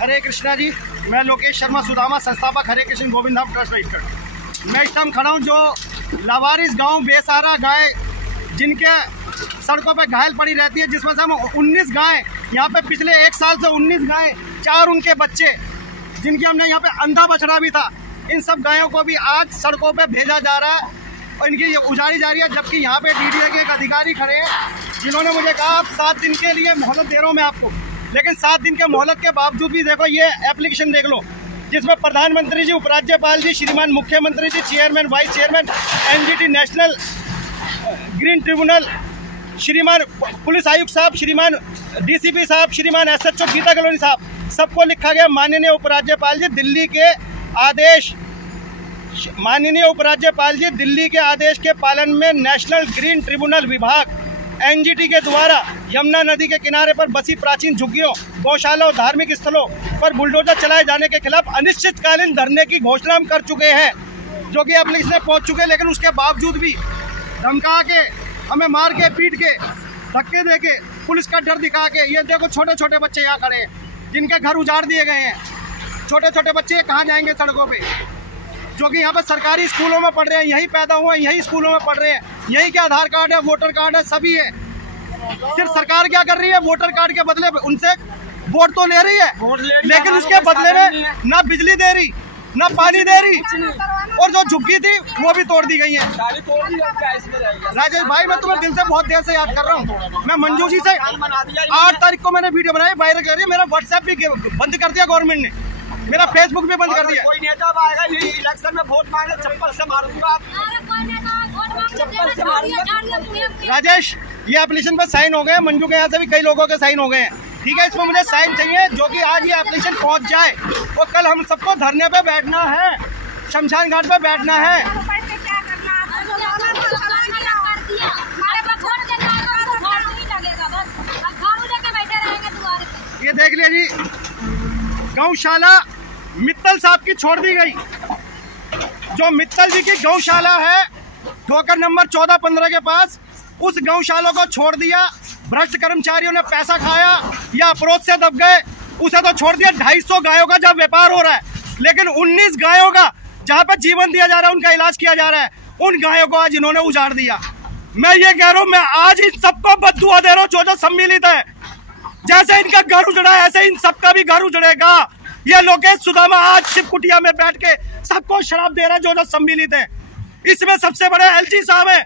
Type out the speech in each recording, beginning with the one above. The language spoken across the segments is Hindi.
हरे कृष्णा जी। मैं लोकेश शर्मा सुदामा, संस्थापक हरे कृष्ण गोविंद धाम ट्रस्ट रजिस्टर्ड। मैं इस टाइम खड़ा हूँ जो लावारिस गांव बेसहारा गाय जिनके सड़कों पे घायल पड़ी रहती है, जिसमें से हम 19 गाय यहाँ पे पिछले 1 साल से 19 गाय, 4 उनके बच्चे जिनकी हमने यहाँ पे अंधा बछड़ा भी था, इन सब गायों को भी आज सड़कों पे भेजा जा रहा है और इनकी उजाड़ी जा रही है। जबकि यहाँ पे डीडीए के एक अधिकारी खड़े हैं जिन्होंने मुझे कहा आप 7 दिन के लिए मोहलत दे रहा हूँ मैं आपको, लेकिन 7 दिन के मोहलत के बावजूद भी देखो ये एप्लीकेशन देख लो जिसमें प्रधानमंत्री जी, उपराज्यपाल जी, श्रीमान मुख्यमंत्री जी, chairman, vice chairman NGT national green tribunal, श्रीमान पुलिस आयुक्त साहब, श्रीमान डीसीपी साहब, श्रीमान एसएचओ गीता कॉलोनी साहब, सबको लिखा गया माननीय उपराज्यपाल जी दिल्ली के आदेश, माननीय उपराज्यपाल जी दिल्ली के आदेश के पालन में नेशनल ग्रीन ट्रिब्यूनल विभाग एनजीटी के द्वारा यमुना नदी के किनारे पर बसी प्राचीन झुग्गियों, गौशालाओं, धार्मिक स्थलों पर बुलडोजर चलाए जाने के खिलाफ अनिश्चितकालीन धरने की घोषणा हम कर चुके हैं, जो कि अब इसमें पहुंच चुके हैं। लेकिन उसके बावजूद भी धमका के, हमें मार के, पीट के, धक्के दे के, पुलिस का डर दिखा के, ये देखो छोटे छोटे बच्चे यहाँ खड़े हैं जिनके घर उजाड़ दिए गए हैं। छोटे छोटे बच्चे कहाँ जाएंगे सड़कों पे, जो कि यहाँ पर सरकारी स्कूलों में पढ़ रहे हैं, यही पैदा हुए हैं, यही स्कूलों में पढ़ रहे हैं, यही के आधार कार्ड है, वोटर कार्ड है, सभी है। सिर्फ सरकार क्या कर रही है, वोटर कार्ड के बदले उनसे वोट तो ले रही है, लेकिन उसके बदले में ना बिजली दे रही, ना पानी दे रही, और जो झुग्गी थी वो भी तोड़ दी गई है। राजेश भाई, मैं तुम्हें दिल से बहुत देर से याद कर रहा हूँ। मैं मंजू जी से 8 तारीख को मैंने वीडियो बनाई, वायरल कर रही है। मेरा व्हाट्सएप भी बंद कर दिया गवर्नमेंट ने, मेरा फेसबुक भी बंद कर दिया। कोई नेता आएगा नहीं इलेक्शन में वोट मांगे, चप्पल से मारूंगा, चप्पल से मारूंगा। राजेश, ये एप्लीकेशन पर साइन हो गए, मंजू के यहाँ से भी कई लोगों के साइन हो गए हैं, ठीक है। इसमें मुझे साइन चाहिए, जो कि आज ये एप्लीकेशन पहुँच जाए और कल हम सबको धरने पे बैठना है, शमशान घाट पे बैठना है। ये देख लिया जी, गौशाला मित्तल साहब की छोड़ दी गई। जो मित्तल जी की गौशाला है ठोकर नंबर 14-15 के पास, उस गौशाला को छोड़ दिया। भ्रष्ट कर्मचारियों ने पैसा खाया या अप्रोच से दब गए, उसे तो छोड़ दिया। 250 गायों का जब व्यापार हो रहा है, लेकिन 19 गायों का जहाँ पर जीवन दिया जा रहा है, उनका इलाज किया जा रहा है, उन गायों को आज इन्होंने उजाड़ दिया। मैं ये कह रहा हूँ, मैं आज इन सबको बद्दुआ दे रहा हूँ जो सम्मिलित है। जैसे इनका घर उजड़ा है, ऐसे इन सबका भी घर उजड़ेगा। ये लोकेश सुदामा आज शिव कुटिया में बैठ के सबको शराब दे रहा है जो सम्मिलित है। इसमें सबसे बड़े एलजी साहब है।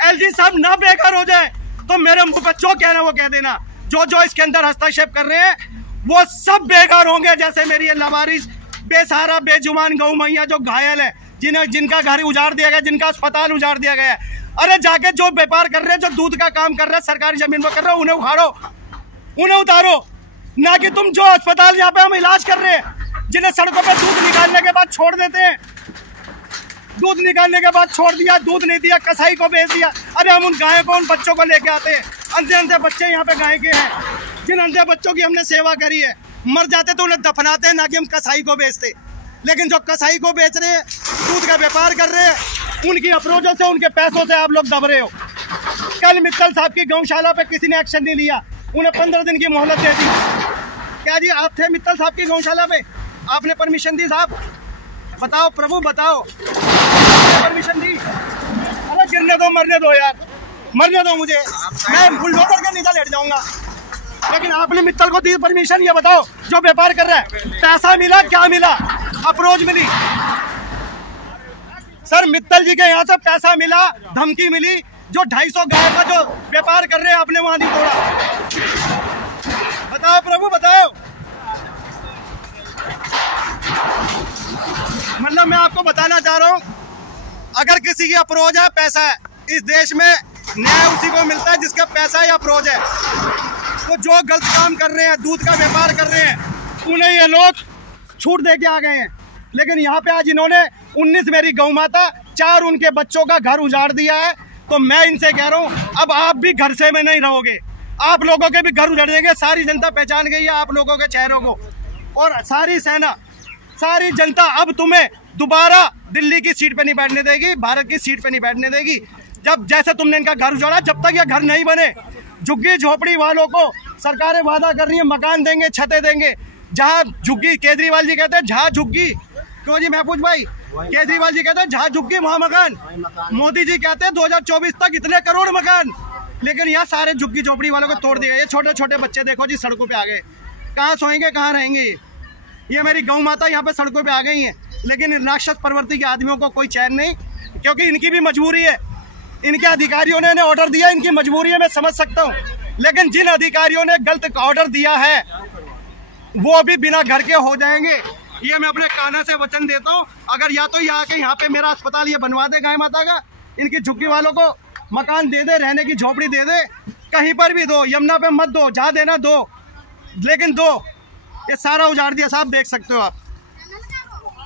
एलजी साहब ना बेघर हो जाए तो मेरे मुंह पर जो कहना वो कह देना। जो इसके अंदर हस्तक्षेप कर रहे हैं वो सब बेघर होंगे। जैसे मेरी ये लावारिस बेसहारा बेजुबान गौ मैया जो घायल है, जिनका घर उजाड़ दिया गया, जिनका अस्पताल उजाड़ दिया गया है। अरे जाके जो व्यापार कर रहे हैं, जो दूध का काम कर रहे हैं, सरकारी जमीन पर कर रहे हो, उन्हें उखाड़ो, उन्हें उतारो। ना कि तुम जो अस्पताल यहाँ पे हम इलाज कर रहे हैं, जिन्हें सड़कों पे दूध निकालने के बाद छोड़ देते हैं, दूध निकालने के बाद छोड़ दिया, दूध नहीं दिया, कसाई को बेच दिया। अरे हम उन गायों को, उन बच्चों को लेके आते हैं। अंधे अंधे बच्चे यहाँ पे गाय के हैं, जिन अंधे बच्चों की हमने सेवा करी है, मर जाते तो उन्हें दफनाते हैं, ना कि हम कसाई को बेचते। लेकिन जो कसाई को बेच रहे हैं, दूध का व्यापार कर रहे हैं, उनकी अप्रोचों से, उनके पैसों से आप लोग दब रहे हो। कल मित्तल साहब की गौशाला पे किसी ने एक्शन नहीं लिया, उन्हें 15 दिन की मोहलत दे दी। क्या जी आप थे मित्तल साहब की गौशाला पे? आपने परमिशन दी साहब? बताओ प्रभु, बताओ, परमिशन दी? अरे गिरने दो, मरने दो यार, मरने दो मुझे, मैं बुलडोजर के नीचे लेट जाऊंगा। लेकिन आपने मित्तल को दी परमिशन? ये बताओ, जो व्यापार कर रहा है, पैसा मिला? क्या मिला? अप्रोच मिली? सर मित्तल जी के यहाँ से पैसा मिला, धमकी मिली। जो 250 गाय का जो व्यापार कर रहे हैं, आपने वहां नहीं तोड़ा। बताओ प्रभु, बताओ। मतलब मैं आपको बताना चाह रहा हूँ, अगर किसी की अप्रोच है, पैसा है, इस देश में न्याय उसी को मिलता है जिसका पैसा या अप्रोच है। तो जो गलत काम कर रहे हैं, दूध का व्यापार कर रहे हैं, उन्हें ये लोग छूट दे के आ गए हैं। लेकिन यहाँ पे आज इन्होंने 19 मेरी गौ माता, 4 उनके बच्चों का घर उजाड़ दिया है। तो मैं इनसे कह रहा हूँ, अब आप भी घर से में नहीं रहोगे, आप लोगों के भी घर उजड़ेंगे। सारी जनता पहचान गई है आप लोगों के चेहरों को, और सारी सेना, सारी जनता अब तुम्हें दोबारा दिल्ली की सीट पे नहीं बैठने देगी, भारत की सीट पे नहीं बैठने देगी। जब जैसे तुमने इनका घर उजाड़ा, जब तक यह घर नहीं बने, झुग्गी झोपड़ी वालों को सरकारें वादा कर रही है मकान देंगे, छतें देंगे, जहाँ झुग्गी, केजरीवाल जी कहते हैं जहाँ झुग्गी, क्यों जी महफूज भाई, केजरीवाल जी कहते हैं जहाँ झुग्गी वहाँ मकान, मोदी जी कहते हैं 2024 तक इतने करोड़ मकान, लेकिन यहाँ सारे झुग्गी झोपड़ी वालों को तोड़ दिया। ये छोटे छोटे बच्चे देखो जी सड़कों पे आ गए, कहाँ सोएंगे, कहाँ रहेंगे। ये मेरी गौ माता यहाँ पे सड़कों पे आ गई हैं, लेकिन राक्षस प्रवृत्ति के आदमियों को कोई चैन नहीं, क्योंकि इनकी भी मजबूरी है। इनके अधिकारियों ने इन्हें ऑर्डर दिया, इनकी मजबूरी है, मैं समझ सकता हूँ, लेकिन जिन अधिकारियों ने गलत ऑर्डर दिया है वो भी बिना घर के हो जाएंगे। ये मैं अपने काना से वचन देता हूँ। अगर या तो यहाँ पे मेरा अस्पताल ये बनवा दे गाय माता का, इनकी झुग्गी वालों को मकान दे दे, रहने की झोपड़ी दे दे, कहीं पर भी दो, यमुना पे मत दो, जहाँ देना दो, लेकिन दो। ये सारा उजाड़ दिया साहब, देख सकते हो आप।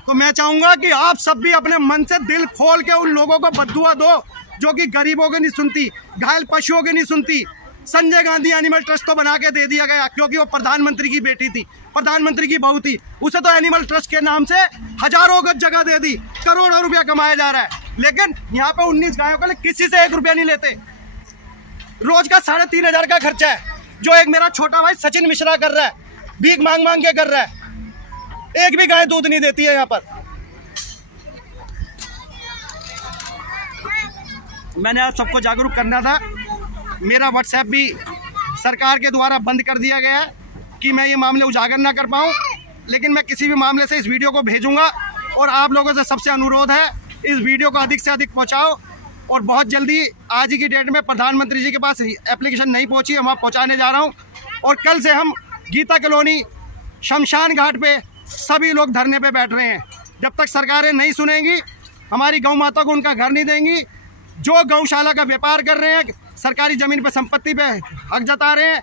तो मैं चाहूंगा कि आप सब भी अपने मन से दिल खोल के उन लोगों को बद्दुआ दो जो कि गरीबों की नहीं सुनती, घायल पशुओं की नहीं सुनती। संजय गांधी एनिमल ट्रस्ट तो बना के दे दिया गया, क्योंकि वो प्रधानमंत्री की बेटी थी, प्रधानमंत्री की बहू थी, उसे तो एनिमल ट्रस्ट के नाम से हजारों गज जगह दे दी, करोड़ों रुपया कमाया जा रहा है। लेकिन यहाँ पे 19 गायों के लिए किसी से 1 रुपया नहीं लेते। रोज का 3,500 का खर्चा है, जो एक मेरा छोटा भाई सचिन मिश्रा कर रहा है, भीख मांग मांग के कर रहा है। एक भी गाय दूध नहीं देती है यहाँ पर। मैंने आप सबको जागरूक करना था। मेरा व्हाट्सएप भी सरकार के द्वारा बंद कर दिया गया है कि मैं ये मामले उजागर ना कर पाऊँ, लेकिन मैं किसी भी मामले से इस वीडियो को भेजूंगा। और आप लोगों से सबसे अनुरोध है, इस वीडियो को अधिक से अधिक पहुंचाओ। और बहुत जल्दी, आज ही की डेट में प्रधानमंत्री जी के पास एप्लीकेशन नहीं पहुंची, मैं पहुंचाने जा रहा हूं। और कल से हम गीता कॉलोनी शमशान घाट पे सभी लोग धरने पे बैठ रहे हैं। जब तक सरकारें नहीं सुनेंगी, हमारी गौ माता को उनका घर नहीं देंगी, जो गौशाला का व्यापार कर रहे हैं, सरकारी ज़मीन पे संपत्ति पे हक जता रहे हैं,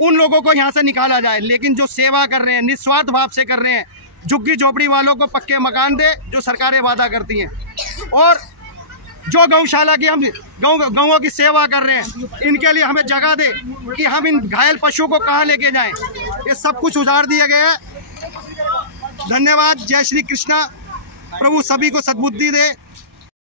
उन लोगों को यहाँ से निकाला जाए। लेकिन जो सेवा कर रहे हैं, निस्वार्थ भाव से कर रहे हैं, झुग्गी झोपड़ी वालों को पक्के मकान दे, जो सरकारें वादा करती हैं। और जो गौशाला की हम गौओं की सेवा कर रहे हैं, इनके लिए हमें जगह दे कि हम इन घायल पशुओं को कहाँ लेके जाएं। ये सब कुछ उजाड़ दिया गया है। धन्यवाद। जय श्री कृष्णा। प्रभु सभी को सद्बुद्धि दे।